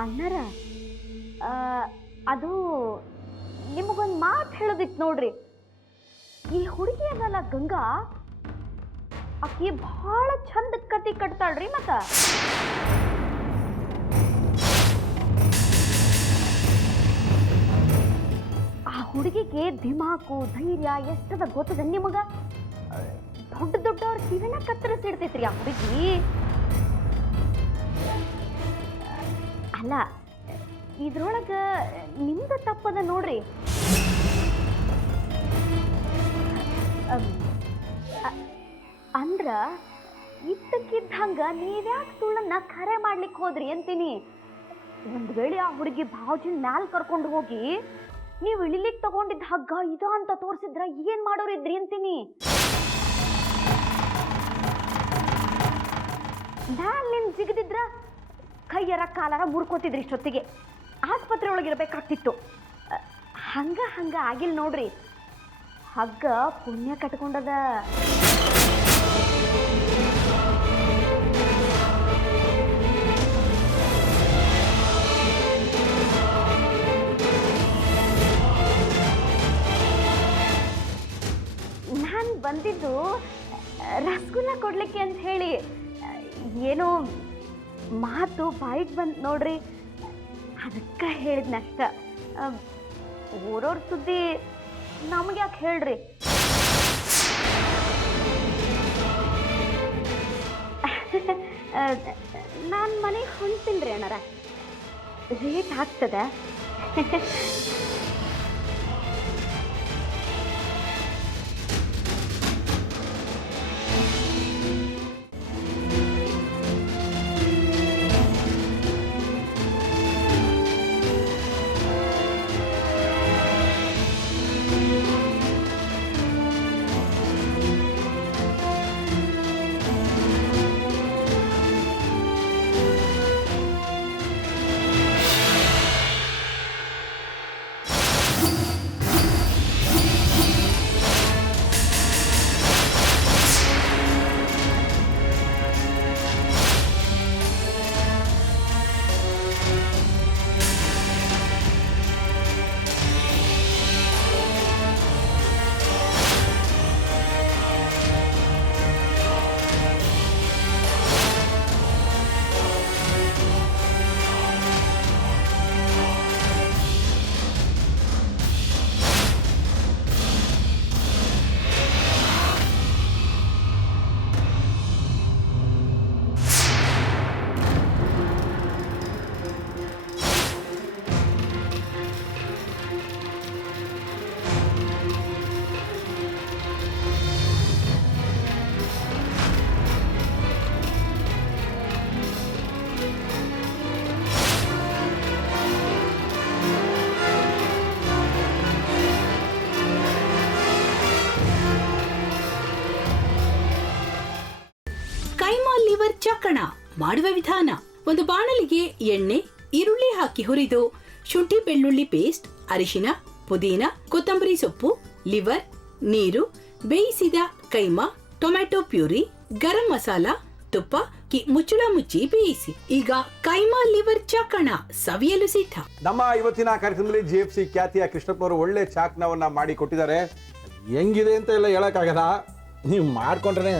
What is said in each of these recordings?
ಅಣ್ಣರ ಅದು ನಿಮಗೊಂದು ಮಾತು ಹೇಳೋದಿತ್ತು ನೋಡ್ರಿ. ಈ ಹುಡುಗಿ ಅದಲ್ಲ ಗಂಗಾ, ಆಕಿ ಭಾಳ ಚಂದ ಕತಿ ಕಟ್ತಾಳ್ರಿ. ಮತ್ತ ಆ ಹುಡುಗಿಗೆ ದಿಮಾಕು ಧೈರ್ಯ ಎಷ್ಟದ ಗೊತ್ತದ ನಿಮಗ? ದೊಡ್ಡ ದೊಡ್ಡವ್ರ ಕಿವಿನ ಕತ್ತರಿಸಿಡ್ತೈತ್ರಿ ಆ ಹುಡುಗಿ. ಅಲ್ಲ, ಇದ್ರೊಳಗ ನಿಮ್ದು ತಪ್ಪದ ನೋಡ್ರಿ. ಅಂದ್ರ ಇದ್ದಕ್ಕಿದ್ದಂಗ ನೀವ್ಯಾಕೆ ಸುಳ್ಳನ್ನ ಖರೆ ಮಾಡ್ಲಿಕ್ಕೆ ಹೋದ್ರಿ ಅಂತೀನಿ. ಒಂದ್ ವೇಳೆ ಆ ಹುಡುಗಿ ಭಾವಜಿನ ಮ್ಯಾಲ ಕರ್ಕೊಂಡು ಹೋಗಿ ನೀವು ಇಳಿಲಿಕ್ಕೆ ತಗೊಂಡಿದ್ದ ಹಗ್ಗ ಇದ ಅಂತ ತೋರಿಸಿದ್ರ ಏನ್ ಮಾಡೋರಿದ್ರಿ ಅಂತೀನಿ. ಮ್ಯಾಲ ನಿನ್ ಜಿಗದಿದ್ರ ಕೈಯರ ಕಾಲರ ಮುರ್ಕೋತಿದ್ರಿ, ಇಷ್ಟೊತ್ತಿಗೆ ಆಸ್ಪತ್ರೆ ಒಳಗಿರ್ಬೇಕಾಗ್ತಿತ್ತು. ಹಂಗ ಆಗಿಲ್ಲ ನೋಡ್ರಿ. ಹಗ್ಗ ಪುಣ್ಯ ಕಟ್ಕೊಂಡದ. ನಾನು ಬಂದಿದ್ದು ರಸಗುಲ್ಲ ಕೊಡ್ಲಿಕ್ಕೆ ಅಂತ ಹೇಳಿ. ಏನೋ ಮಾತು ಬಾಯಿಗೆ ಬಂತು ನೋಡ್ರಿ, ಅದಕ್ಕೆ ಹೇಳಿದ್ನಷ್ಟ. ಊರವ್ರ ಸುದ್ದಿ ನಮಗೆ ಯಾಕೆ ಹೇಳ್ರಿ? ನಾನು ಮನೆಗೆ ಹೊಂಟಿಲ್ರಿ ಅಣ್ಣಾರ. ರೇಟ್ ಆಗ್ತದ? ಕೈಮಾ ಲಿವರ್ ಚಕ್ಕಣ ಮಾಡುವ ವಿಧಾನ: ಒಂದು ಬಾಣಲಿಗೆ ಎಣ್ಣೆ, ಈರುಳ್ಳಿ ಹಾಕಿ ಹುರಿದು ಶುಂಠಿ ಬೆಳ್ಳುಳ್ಳಿ ಪೇಸ್ಟ್, ಅರಿಶಿನ, ಪುದೀನ, ಕೊತ್ತಂಬರಿ ಸೊಪ್ಪು, ಲಿವರ್, ನೀರು, ಬೇಯಿಸಿದ ಕೈಮಾ, ಟೊಮ್ಯಾಟೊ ಪ್ಯೂರಿ, ಗರಂ ಮಸಾಲ, ತುಪ್ಪ ಮುಚ್ಚಳ ಮುಚ್ಚಿ ಬೇಯಿಸಿ. ಈಗ ಕೈಮಾ ಲಿವರ್ ಚಾಕಣ ಸವಿಯಲು ಸಿದ್ಧ. ನಮ್ಮ ಇವತ್ತಿನ ಕಾರ್ಯಕ್ರಮದಲ್ಲಿ GFC ಖ್ಯಾತಿಯ ಕೃಷ್ಣಪ್ಪನವರು ಒಳ್ಳೆ ಚಾಕ್ನವನ್ನ ಮಾಡಿ ಕೊಟ್ಟಿದ್ದಾರೆ. ಹೆಂಗಿದೆ ಅಂತ ಎಲ್ಲ ಹೇಳಕ್ಕಾಗಲ್ಲ, ನೀವು ಮಾಡ್ಕೊಂಡ್ರೆ.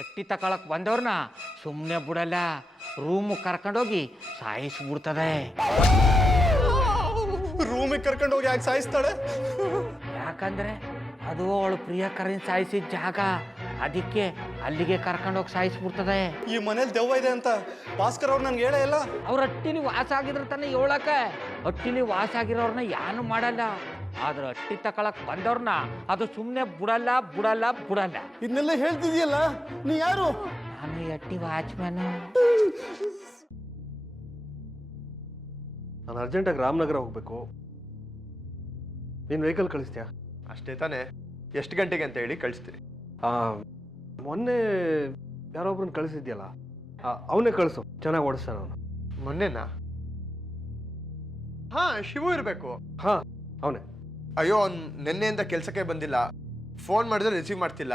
ಎಟ್ಟಿ ತಕೊಳಕ್ ಬಂದವ್ರನ್ನ ಸುಮ್ಮನೆ ಬಿಡಲ್ಲ, ರೂಮ್ ಕರ್ಕೊಂಡೋಗಿ ಸಾಯಿಸ್ಬಿಡ್ತದೆ. ರೂಮಿಗೆ ಕರ್ಕೊಂಡೋಗಿ ಯಾಕೆ ಸಾಯಿಸ್ತಾಳೆ? ಯಾಕಂದ್ರೆ ಅದು ಅವಳು ಪ್ರಿಯಕರನ್ ಸಾಯಿಸಿದ ಜಾಗ, ಅದಕ್ಕೆ ಅಲ್ಲಿಗೆ ಕರ್ಕೊಂಡೋಗಿ ಸಾಯಿಸ್ಬಿಡ್ತದೆ. ಈ ಮನೇಲಿ ದೆವ್ವ ಇದೆ ಅಂತ ಭಾಸ್ಕರ್ ಅವ್ರು ನನ್ಗೆ ಹೇಳೇ ಇಲ್ಲ. ಅವ್ರ ಹಟ್ಟಿಲಿ ವಾಸ ಆಗಿದ್ರ ತಾನೆ ಹೇಳಕ. ಹಟ್ಟಿಲಿ ವಾಸ ಆಗಿರೋರ್ನ ಯಾನು ಮಾಡಲ್ಲ, ಆದ್ರೆ ಹಟ್ಟಿ ತಕೊಳಕ್ ಬಂದವ್ರನ್ನ ಅದು ಸುಮ್ಮನೆ ಬಿಡಲ್ಲ ಬಿಡಲ್ಲ ಬಿಡಲ್ಲ. ಇದನ್ನೆಲ್ಲ ಹೇಳ್ತಿದ್ಯಲ್ಲ, ನೀ ಯಾರು? ನಾನು ಹಟ್ಟಿ ವಾಚ್ಮ್ಯಾನು. ನಾನು ಅರ್ಜೆಂಟಾಗಿ ರಾಮನಗರ ಹೋಗ್ಬೇಕು. ನೀನು ವೆಹಿಕಲ್ ಕಳಿಸ್ತೀಯಾ? ಅಷ್ಟೇ ತಾನೇ. ಎಷ್ಟು ಗಂಟೆಗೆ ಅಂತ ಹೇಳಿ ಕಳಿಸ್ತೀರಿ? ಮೊನ್ನೆ ಯಾರೊಬ್ರನ್ನ ಕಳಿಸಿದ್ಯಲ್ಲ, ಅವನೇ ಕಳಿಸು, ಚೆನ್ನಾಗಿ ಓಡಿಸ್ತಾನೆ ಅವನು. ಮೊನ್ನೆನಾ? ಹಾ, ಶಿವು ಇರಬೇಕು. ಹಾಂ, ಅವನೇ. ಅಯ್ಯೋ, ಅವ್ನು ನಿನ್ನೆಯಿಂದ ಕೆಲಸಕ್ಕೆ ಬಂದಿಲ್ಲ. ಫೋನ್ ಮಾಡಿದ್ರೆ ರಿಸೀವ್ ಮಾಡ್ತಿಲ್ಲ.